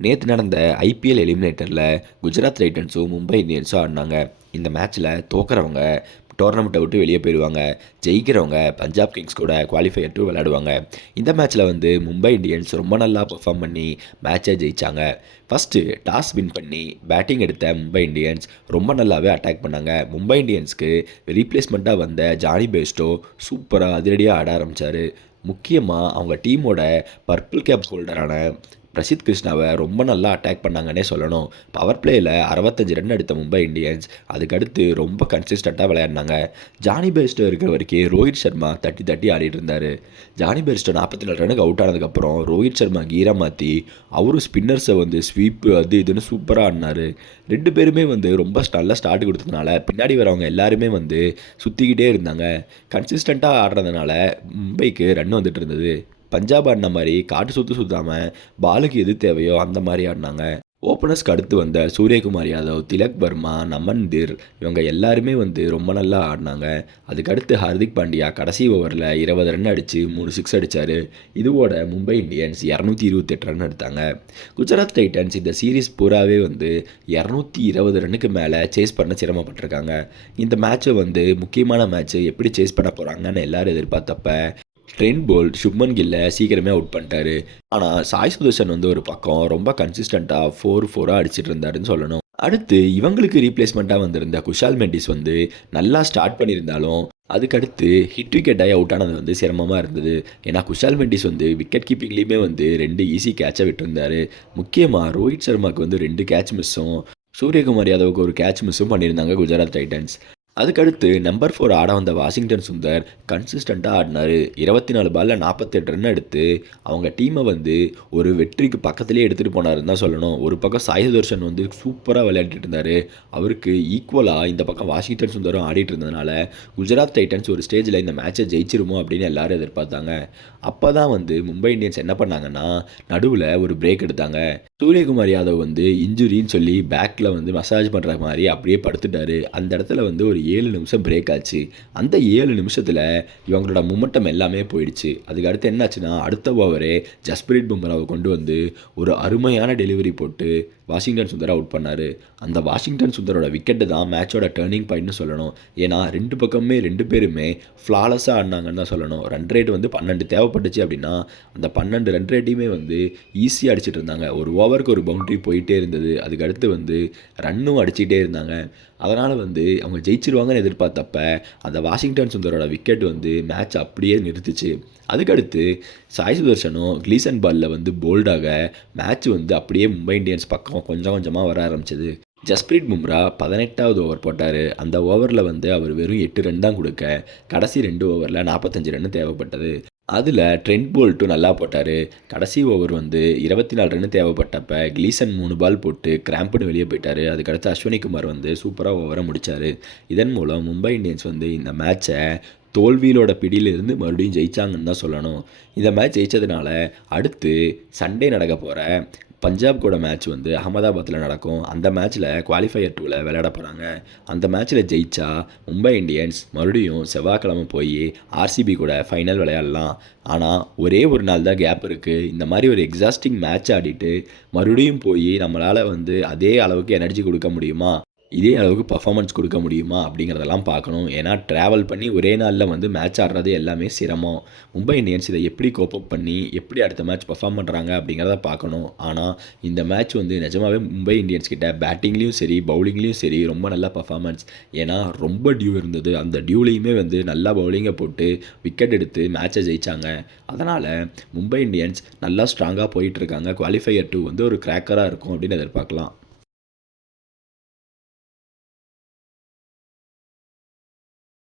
நேத்து நடந்த ஐபிஎல் எலிமினேட்டர்ல குஜராத் டைட்டன்ஸும், மும்பை இந்தியன்ஸும் ஆடுனாங்க. இந்த மேட்ச்ல தோக்குறவங்க டோர்னமெண்ட்ட விட்டு வெளிய போயிருவாங்க. ஜெயிக்கிறவங்க பஞ்சாப் கிங்ஸ் கூட குவாலிஃபயர் 2 விளையாடுவாங்க. இந்த மேட்ச்ல மும்பை இந்தியன்ஸ் ரொம்ப நல்லா பெர்ஃபார்ம் பண்ணி மேட்சை ஜெயிச்சாங்க. ஃபர்ஸ்ட்டு டாஸ் வின் பண்ணி பேட்டிங் எடுத்த மும்பை இந்தியன்ஸ் ரொம்ப நல்லாவே அட்டாக் பண்ணாங்க. மும்பை இந்தியன்ஸ்க்கு ரீப்ளேஸ்மெண்ட்டாக வந்த ஜானி பேஸ்டோ சூப்பராக அதிரடியாக ஆட ஆரம்பித்தார். முக்கியமாக அவங்க டீமோட பர்பிள் கேப் ஹோல்டரான பிரசித் கிருஷ்ணாவை ரொம்ப நல்லா அட்டாக் பண்ணாங்கன்னே சொல்லணும். பவர் பிளேயில் 65 ரன் எடுத்த மும்பை இந்தியன்ஸ் அதுக்கடுத்து ரொம்ப கன்சிஸ்டண்ட்டாக விளையாடினாங்க. ஜானி பேஸ்டோ இருக்கிற வரைக்கும் ரோஹித் சர்மா தட்டி தட்டி ஆடிட்டு இருந்தார். ஜானி பேஸ்டோ 44 ரனுக்கு அவுட் ஆனதுக்கப்புறம் ரோஹித் சர்மா கீரை மாற்றி அவரும் ஸ்பின்னர்ஸை ஸ்வீப்பு அது இதுன்னு சூப்பராக ஆடினார். ரெண்டு பேருமே ரொம்ப நல்ல ஸ்டார்ட் கொடுத்ததுனால பின்னாடி வரவங்க எல்லாருமே சுற்றிக்கிட்டே இருந்தாங்க. கன்சிஸ்டண்ட்டாக ஆடுறதுனால மும்பைக்கு ரன் வந்துட்டு இருந்தது. பஞ்சாப் ஆடின மாதிரி காட்டு சுற்றாமல் பாலுக்கு எது தேவையோ அந்த மாதிரி ஆடினாங்க. ஓப்பனர்ஸ்க்கு அடுத்து வந்த சூரியகுமார் யாதவ், திலக் வர்மா, நமன்தீர் இவங்க எல்லாருமே ரொம்ப நல்லா ஆடினாங்க. அதுக்கடுத்து ஹர்திக் பாண்டியா கடைசி ஓவரில் 20 ரன் அடித்து 3 சிக்ஸ் அடித்தார். இதுவோட மும்பை இந்தியன்ஸ் 228 ரன் எடுத்தாங்க. குஜராத் டைட்டன்ஸ் இந்த சீரீஸ் பூராவே 220 ரன்னுக்கு மேலே சேஸ் பண்ண சிரமப்பட்டிருக்காங்க. இந்த மேட்ச்சை முக்கியமான மேட்ச்சு எப்படி சேஸ் பண்ண போகிறாங்கன்னு எல்லாரும் எதிர்பார்த்தப்ப ட்ரெண்ட் போல்ட் சுப்மன் கில்லை சீக்கிரமே அவுட் பண்ணிட்டாரு. ஆனால் சாய் சுதர்ஷன் ஒரு பக்கம் ரொம்ப கன்சிஸ்டண்ட்டாக 4-4 அடிச்சிட்டு இருந்தாருன்னு சொல்லணும். அடுத்து இவங்களுக்கு ரீப்ளேஸ்மெண்ட்டாக வந்திருந்த குஷால் மெண்டிஸ் நல்லா ஸ்டார்ட் பண்ணியிருந்தாலும் அதுக்கடுத்து ஹிட் விக்கெட்டாகி அவுட் ஆனது சிரமமாக இருந்தது. ஏன்னா குஷால் மெண்டிஸ் விக்கெட் கீப்பிங்லேயுமே 2 ஈஸி கேட்சை விட்டுருந்தார். முக்கியமாக ரோஹித் சர்மாவுக்கு 2 கேட்ச் மிஸ்ஸும், சூரியகுமார் யாதவுக்கு ஒரு கேட்ச் மிஸ்ஸும் பண்ணியிருந்தாங்க குஜராத் டைட்டன்ஸ். அதுக்கடுத்து நம்பர் 4 ஆட வந்த வாஷிங்டன் சுந்தர் கன்சிஸ்டண்ட்டாக ஆடினார். 24 பாலில் 48 ரன் எடுத்து அவங்க டீமை ஒரு வெற்றிக்கு பக்கத்துலேயே எடுத்துகிட்டு போனாருன்னு தான் சொல்லணும். ஒரு பக்கம் சாய் சுதர்ஷன் சூப்பராக விளையாடிட்டு இருந்தார். அவருக்கு ஈக்குவலாக இந்த பக்கம் வாஷிங்டன் சுந்தரும் ஆடிட்டு இருந்ததுனால குஜராத் டைட்டன்ஸ் ஒரு ஸ்டேஜில் இந்த மேட்சை ஜெயிச்சிருமோ அப்படின்னு எல்லாரும் எதிர்பார்த்தாங்க. அப்போ தான் மும்பை இந்தியன்ஸ் என்ன பண்ணாங்கன்னா நடுவில் ஒரு பிரேக் எடுத்தாங்க. சூரியகுமார் யாதவ் இன்ஜுரின்னு சொல்லி பேக்கில் மசாஜ் பண்ணுற மாதிரி அப்படியே படுத்துட்டாரு. அந்த இடத்துல ஒரு 7 நிமிஷம் பிரேக் ஆச்சு. அந்த 7 நிமிஷத்தில் இவங்களோட மொமெண்டம் எல்லாமே போயிடுச்சு. அதுக்கு அடுத்து என்னாச்சுன்னா அடுத்த ஓவரே ஜஸ்பிரீத் பும்ராவை கொண்டு ஒரு அருமையான டெலிவரி போட்டு வாஷிங்டன் சுந்தர் அவுட் பண்ணார். அந்த வாஷிங்டன் சுந்தரோட விக்கெட்டு தான் மேட்சோட டேர்னிங் பாயிண்ட்னு சொல்லணும். ஏன்னா ரெண்டு பக்கமே 2 பேருமே ஃப்ளாலஸாக ஆடினாங்கன்னு தான் சொல்லணும். ரன் ரேட் 12 தேவைப்பட்டுச்சு அப்படின்னா அந்த 12 ரன் ரேட்டையுமே ஈஸியாக அடிச்சிட்டு இருந்தாங்க. ஒரு ஓவருக்கு ஒரு பவுண்டரி போயிட்டே இருந்தது. அதுக்கடுத்து ரன்னும் அடிச்சிட்டே இருந்தாங்க. அதனால் அவங்க ஜெயிச்சிருவாங்கன்னு எதிர்பார்த்தப்ப அந்த வாஷிங்டன் சுந்தரோட விக்கெட் மேட்ச் அப்படியே நிறுத்துச்சு. அதுக்கடுத்து சாய் சுதர்ஷனும் கிளீசன் பாலில் போல்டாக மேட்ச் அப்படியே மும்பை இந்தியன்ஸ் பக்கம் கொஞ்சம் கொஞ்சமாக வர ஆரம்பிச்சது. ஜஸ்பிரீத் பும்ரா 18வது ஓவர் போட்டார். அந்த ஓவரில் அவர் வெறும் 8 ரன் தான் கொடுக்க கடைசி 2 ஓவரில் 45 ரன் தேவைப்பட்டது. அதில் ட்ரெண்ட் போல்ட்டும் நல்லா போட்டார். கடைசி ஓவர் 24 ரன் தேவைப்பட்டப்ப கிளீசன் 3 பால் போட்டு கிராம்புன்னு வெளியே போயிட்டார். அதுக்கடுத்து அஸ்வினி குமார் சூப்பராக ஓவரை முடித்தார். இதன் மூலம் மும்பை இந்தியன்ஸ் இந்த மேட்சை தோல்வியிலோட பிடியிலிருந்து மறுபடியும் ஜெயிச்சாங்கன்னு தான் சொல்லணும். இந்த மேட்ச் ஜெயித்ததுனால அடுத்து சண்டே நடக்க போகிற பஞ்சாப் கூட மேட்ச் அகமதாபாத்தில் நடக்கும். அந்த மேட்ச்சில் குவாலிஃபயர் 2ல் விளையாட போகிறாங்க. அந்த மேட்ச்சில் ஜெயிச்சா மும்பை இந்தியன்ஸ் மறுபடியும் செவ்வாய்க்கிழமை போய் ஆர்சிபி கூட ஃபைனல் விளையாடலாம். ஆனால் ஒரே ஒரு நாள் தான் கேப் இருக்குது. இந்த மாதிரி ஒரு எக்ஸாஸ்டிங் மேட்ச் ஆடிட்டு மறுபடியும் போய் நம்மளால் அதே அளவுக்கு எனர்ஜி கொடுக்க முடியுமா, இதே அளவுக்கு பர்ஃபார்மன்ஸ் கொடுக்க முடியுமா அப்படிங்கிறதெல்லாம் பார்க்கணும். ஏன்னா ட்ராவல் பண்ணி ஒரே நாளில் மேட்ச் ஆடுறது எல்லாமே சிரமம். மும்பை இந்தியன்ஸ் இதை எப்படி கோப்பப் பண்ணி எப்படி அடுத்த மேட்ச் பர்ஃபார்ம் பண்ணுறாங்க அப்படிங்கிறத பார்க்கணும். ஆனால் இந்த மேட்ச் நிஜமாகவே மும்பை இந்தியன்ஸ் கிட்ட பேட்டிங்லேயும் சரி பவுலிங்லேயும் சரி ரொம்ப நல்ல பர்ஃபார்மன்ஸ். ஏன்னா ரொம்ப டியூ இருந்தது. அந்த டியூலையுமே நல்லா பவுலிங்கை போட்டு விக்கெட் எடுத்து மேட்சை ஜெயித்தாங்க. அதனால் மும்பை இந்தியன்ஸ் நல்லா ஸ்ட்ராங்காக போயிட்டுருக்காங்க. குவாலிஃபயர் 2 ஒரு கிராக்கராக இருக்கும் அப்படின்னு எதிர்பார்க்கலாம்.